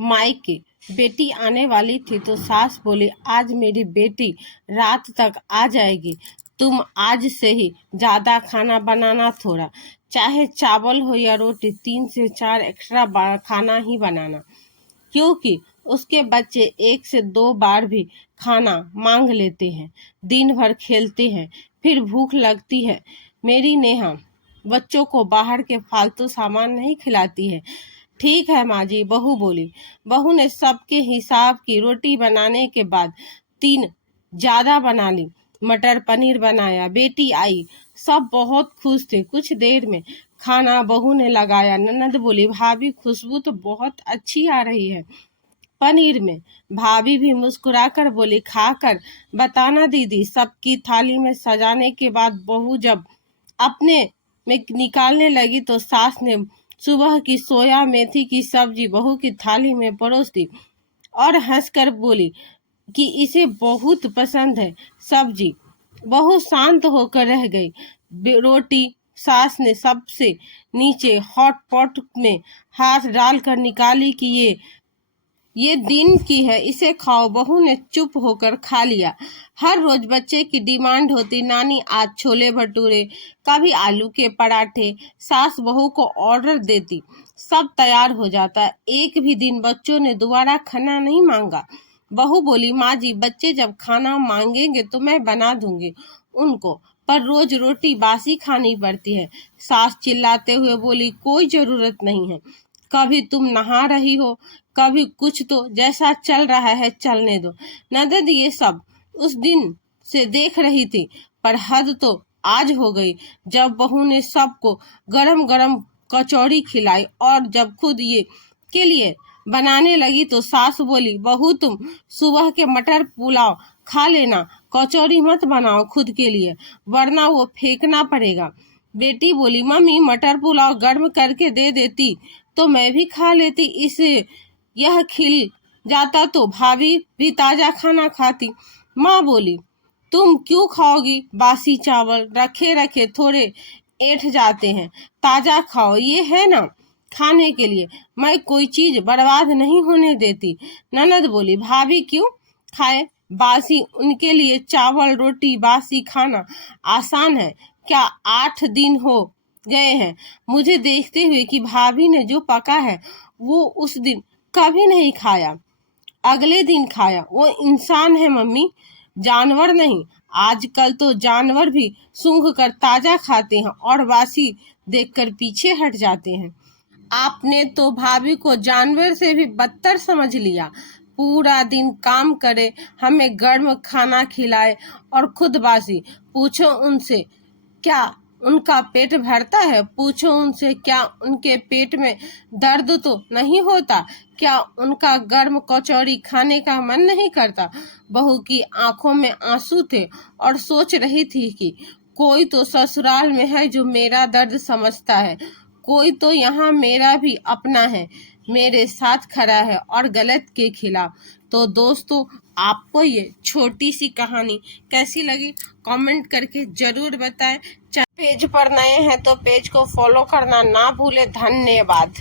मायके बेटी आने वाली थी तो सास बोली, आज मेरी बेटी रात तक आ जाएगी, तुम आज से ही ज्यादा खाना बनाना, थोड़ा चाहे चावल हो या रोटी 3 से 4 एक्स्ट्रा खाना ही बनाना, क्योंकि उसके बच्चे 1 से 2 बार भी खाना मांग लेते हैं, दिन भर खेलते हैं, फिर भूख लगती है। मेरी नेहा बच्चों को बाहर के फालतू सामान नहीं खिलाती है। ठीक है माँ जी, बहू बोली। बहू ने सबके हिसाब की रोटी बनाने के बाद 3 ज्यादा बना ली, मटर पनीर बनाया। बेटी आई, सब बहुत खुश थे। कुछ देर में खाना बहू ने लगाया। ननद बोली, भाभी खुशबू तो बहुत अच्छी आ रही है पनीर में। भाभी भी मुस्कुराकर बोली, खाकर बताना दीदी। सबकी थाली में सजाने के बाद बहू जब अपने में निकालने लगी तो सास ने सुबह की सोया मेथी की सब्जी बहू की थाली में परोस दी और हंसकर बोली कि इसे बहुत पसंद है सब्जी। बहू शांत होकर रह गई। रोटी सास ने सबसे नीचे हॉट पॉट में हाथ डालकर निकाली कि ये दिन की है, इसे खाओ। बहू ने चुप होकर खा लिया। हर रोज बच्चे की डिमांड होती, नानी आज छोले भटूरे, कभी आलू के पराठे। सास बहू को ऑर्डर देती, सब तैयार हो जाता। एक भी दिन बच्चों ने दोबारा खाना नहीं मांगा। बहू बोली, माँ जी बच्चे जब खाना मांगेंगे तो मैं बना दूंगी उनको, पर रोज रोटी बासी खानी पड़ती है। सास चिल्लाते हुए बोली, कोई जरूरत नहीं है, कभी तुम नहा रही हो, कभी कुछ, तो जैसा चल रहा है चलने दो। ननद ये सब उस दिन से देख रही थी, पर हद तो आज हो गई जब बहू ने सबको गरम गरम कचौड़ी खिलाई और जब खुद ये के लिए बनाने लगी तो सास बोली, बहू तुम सुबह के मटर पुलाव खा लेना, कचौड़ी मत बनाओ खुद के लिए, वरना वो फेंकना पड़ेगा। बेटी बोली, मम्मी मटर पुलाव गर्म करके दे देती तो मैं भी खा लेती, इसे यह खिल जाता तो भाभी भी ताजा खाना खाती। माँ बोली, तुम क्यों खाओगी बासी चावल, रखे रखे थोड़े ऐंठ जाते हैं, ताजा खाओ, ये है ना खाने के लिए, मैं कोई चीज बर्बाद नहीं होने देती। ननद बोली, भाभी क्यों खाए बासी, उनके लिए चावल रोटी बासी खाना आसान है क्या? 8 दिन हो गए हैं मुझे देखते हुए कि भाभी ने जो पका है वो उस दिन कभी नहीं खाया, अगले दिन खाया। वो इंसान है मम्मी, जानवर नहीं। आजकल तो जानवर भी सूंघ कर ताजा खाते हैं और बासी देखकर पीछे हट जाते हैं। आपने तो भाभी को जानवर से भी बदतर समझ लिया। पूरा दिन काम करे, हमें गर्म खाना खिलाए और खुद बासी। पूछो उनसे क्या उनका पेट भरता है? पूछो उनसे क्या उनके पेट में दर्द तो नहीं होता? क्या उनका गर्म कचौड़ी खाने का मन नहीं करता? बहू की आंखों में आंसू थे और सोच रही थी कि कोई तो ससुराल में है जो मेरा दर्द समझता है, कोई तो यहाँ मेरा भी अपना है, मेरे साथ खड़ा है और गलत के खिलाफ। तो दोस्तों, आपको ये छोटी सी कहानी कैसी लगी कमेंट करके जरूर बताएं। पेज पर नए हैं तो पेज को फॉलो करना ना भूले। धन्यवाद।